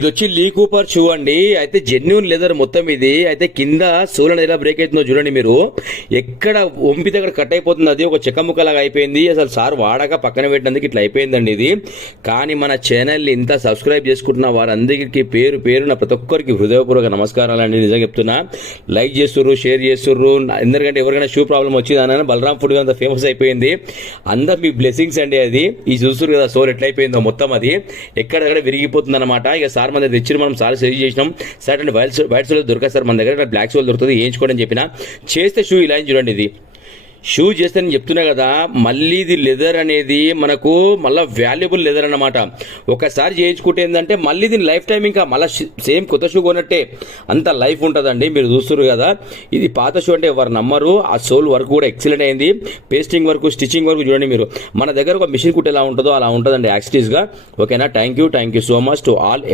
ఇది వచ్చి Lee Cooper shoe అండి. అయితే జెన్యూన్ లెదర్ మొత్తం ఇది. అయితే కింద సోల్ ఎలా బ్రేక్ అవుతుందో చూడండి మీరు. ఎక్కడ వంపితే అక్కడ కట్ అయిపోతుంది. అది ఒక చెక్కముక్కలాగా అయిపోయింది. అసలు సార్ వాడక పక్కన పెట్టినందుకు ఇట్లా అయిపోయిందండి ఇది. కానీ మన ఛానల్ ఇంత సబ్స్క్రైబ్ చేసుకుంటున్న వారందరికీ పేరు పేరున ప్రతి ఒక్కరికి హృదయపూర్వక నమస్కారాలు అండి. నిజంగా చెప్తున్నా, లైక్ చేస్తుర్రు, షేర్ చేస్తుర్రు. ఎందుకంటే ఎవరికైనా షూ ప్రాబ్లం వచ్చిందని బలరాం ఫుడ్ అంత ఫేమస్ అయిపోయింది. అందరు మీ బ్లెస్సింగ్స్ అండి. అది ఈ చూస్తున్నారు కదా సోల్ ఎట్లా అయిపోయిందో మొత్తం. అది ఎక్కడెక్కడ విరిగిపోతుంది అనమాట. ఇక సార్ మన దగ్గర తెచ్చి మనం సార్ సజెస్ట్ చేసినాం. సార్ అంటే వైట్ సోల్ దొరకదు సార్ మన దగ్గర, బ్లాక్ సోల్ దొరుకుతుంది, వేయించుకోండి అని చెప్పిన. చేస్తే షూ ఇలా చూడండి. ఇది షూ చేస్తే నేను చెప్తున్నా కదా, మళ్ళీ ఇది లెదర్ అనేది మనకు మళ్ళీ వాల్యుబుల్ లెదర్ అన్నమాట. ఒకసారి చేయించుకుంటే ఏంటంటే మళ్ళీ దీని లైఫ్ టైం ఇంకా మళ్ళీ సేమ్ కొత్త షూ కొన్నట్టే అంత లైఫ్ ఉంటుందండి. మీరు చూస్తున్నారు కదా, ఇది పాత షూ అంటే ఎవరు నమ్మరు. ఆ సోల్ వర్క్ కూడా ఎక్సలెంట్ అయింది. పేస్టింగ్ వర్క్, స్టిచ్చింగ్ వర్క్ చూడండి మీరు. మన దగ్గర ఒక మిషన్ కుట్ట ఎలా ఉంటుందో అలా ఉంటుందండి యాక్సిటీస్ గా. ఓకేనా? Thank you so much to all.